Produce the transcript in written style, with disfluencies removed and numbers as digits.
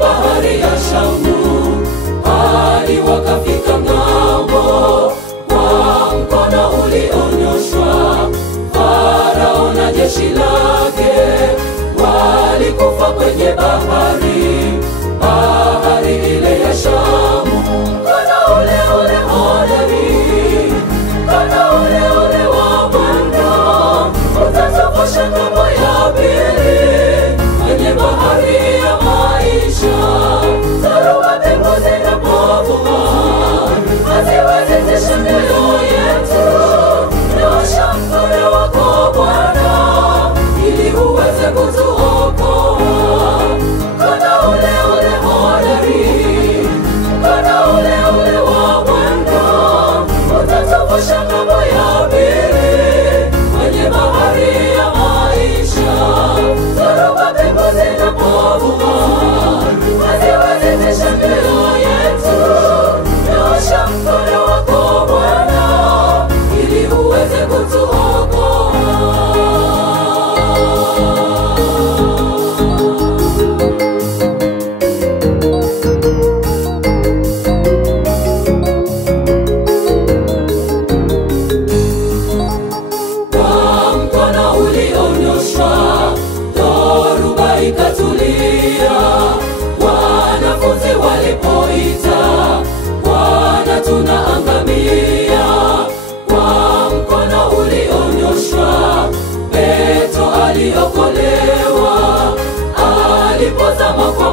bahari ya Shamu hadi wakafika ng'ambo. Kwa mkono ulionyoshwa Farao na jeshi lake walikufa kwenye bahari, bahari ile ya Shamu. Mkono ule ule hodari, mkono ule ule wa Bwana utatuvusha ng'ambo ya pili kwenye bahari ya maisha. Dhoruba pepo zinapofuma haziwezi tisha mioyo yetu. Nyosha mkono wako Bwana ili uweze kutuokoa. Mkono ule ule hodari, mkono ule ule wa Bwana utatuvusha ng'ambo ya pili kwenye bahari ya maisha. Dhoruba pepo zinapofuma haziwezi tisha mioyo yetu. Nyosha mkono wako Bwana ili uweze kutuokoa. Kwa mkono ulionyoshwa dhoruba ikatulia. Wanafunzi walipoita, Bwana tunaangamia. Kwa mkono ulionyoshwa Petro aliokolewa alipozama kwa